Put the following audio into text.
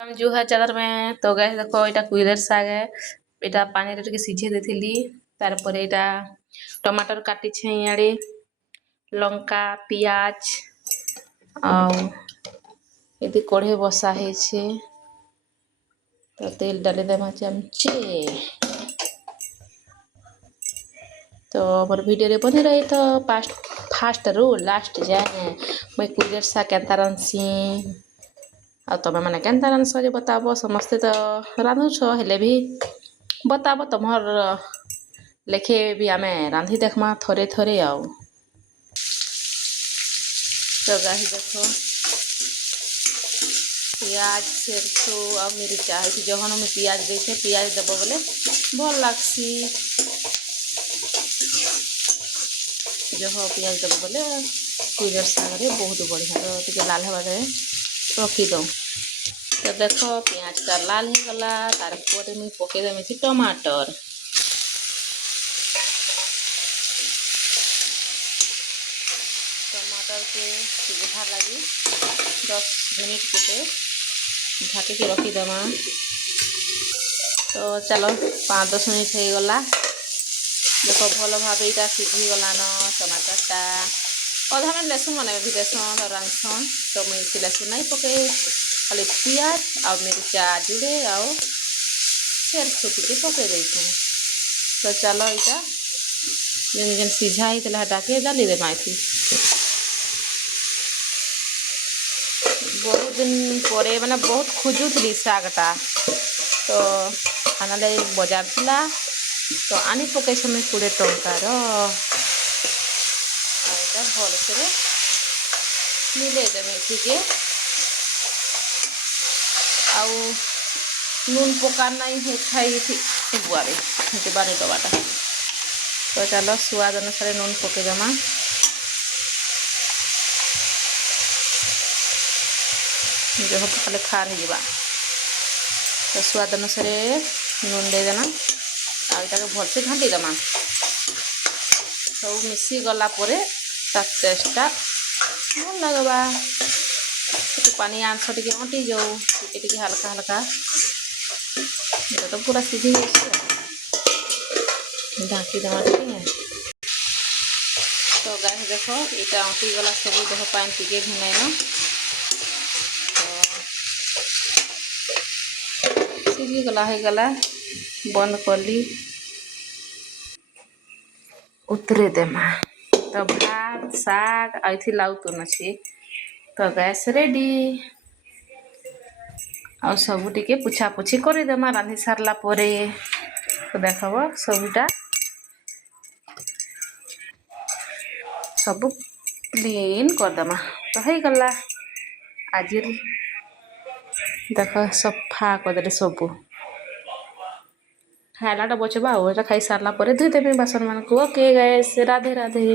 हम जुहा चादर में तो गैस देखो यहाँ कुइलर साग है यहाँ पानी रे सीझे देथिली तार पर यहाँ टमाटर काटी छे याडे लंका पियाज ये कढ़े बसा है तो तेल डाली देमा चमचे तो मोर वीडियो रे बनी रही तो फास्ट रू लास्ट जाए मैं कुइलर साग केनता रांधसी आ तुम मैंने केनता रांधस जे बताबो समस्ते तो रांधुछ हेले भी बताबो तुमर लेखे भी आमे रांधि देखमा थोरे थोरे आउ तो गाइस देखो पियाज सरसों और मिर्चा है जहन में पियाज देखे पियाज देव बोले भल लगसी जह पियाज देव बोले कुइलर साग रे बहुत बढ़िया तो टिके लाल हवा जाए रखीद तो देख पियाजटा लाल हो गला तार पर मुझे पकईदेमी टमाटर टमाटर के सीधा लगी 10 मिनट के ढाकी के रखीदेमा तो चलो 5-10 मिनट हो गला देख भल भाव यहाँ सीझी गलान टमाटरटा अधा में लसुन मैंने भी देसन और रांधसन तो मुझे लसुन नहीं पके खाली पियाज और मिर्चा जुड़े आउ सरसों टिके पकई देसु तो चलो यहाँ जेन जेन सीझा होता डाके डाली देमा थी बहुत दिन पर माने बहुत खोजुली सागटा तो खाना लगे बजार थिला तो आनी पकई समय 20 टंकार भल से मिले देमे ठीक आउ नून पकार नहीं है खाई बुआरे बानी डबाटा तो चलो स्वाद अनुसार नून पकईदेमा जो खाली खार हो तो स्वाद अनुसार नून देदेमा आटा भल से घाटीदेमा सब मिसी गला टेस्टा भल लगवा पानी आंश टे अंटी जाऊ टे हल्का हल्का ये तो पूरा सीझी ढाकी देमा टे तो गाइस देख यहाँ अंटी गला सब देख पानी टे भिन्न तो सीझी गला हो गला बंद करली उतरे देमा तो भात साग आई लाउ तुन अच्छी तो गैस रेडी आ सबू टिके पुछा पुछी करदेमा रांधि सारला परे तो देखब सबूटा सब क्लीन करदेमा तो हो गला आज देख सफा करदे सबू खाइलाटा बचबा खाई सारला धोईदेमी बासन मान को ओके गैस राधे राधे।